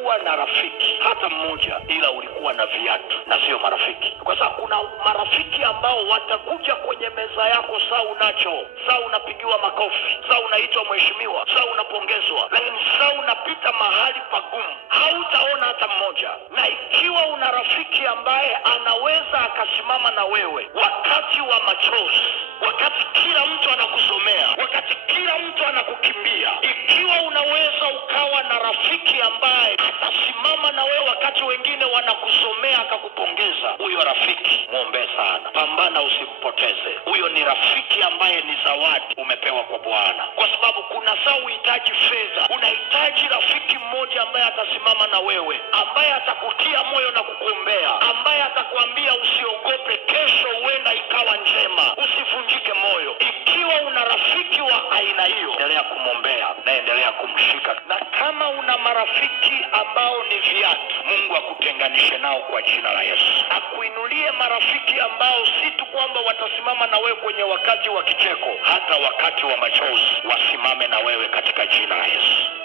kuwa na rafiki hata mmoja, ila ulikuwa na viatu na sio marafiki. Kwa sababu kuna marafiki ambao watakuja kwenye meza yako saa unacho, saa unapigiwa makofi, saa unaitwa mheshimiwa, saa unapongezwa, lakini saa unapita mahali pagumu hautaona hata mmoja. Na ikiwa una rafiki ambaye anaweza akasimama na wewe wakati wa machozi, wakati kila mtu anakusomea, wakati kila mtu anakukimbia, ikiwa unaweza ukawa na rafiki ambaye atasimama na wewe wakati wengine wanakusomea akakupongeza, huyo rafiki muombe sana, pambana usimpoteze. Huyo ni rafiki ambaye ni zawadi umepewa kwa Bwana, kwa sababu kuna saa uhitaji fedha, unahitaji rafiki mmoja ambaye atasimama na wewe, ambaye atakutia moyo na kukuombea, ambaye atakwambia usiogope, kesho huenda ikawa njema, usivunjike moyo. Ikiwa una rafiki wa aina hiyo, endelea kumwombea na endelea kumshika. Na kama una marafiki ambao ni viatu, Mungu akutenganishe nao kwa jina la Yesu. Akuinulie marafiki ambao si tu kwamba watasimama na wewe kwenye wakati wa kicheko, hata wakati wa machozi wasimame na wewe katika jina la Yesu.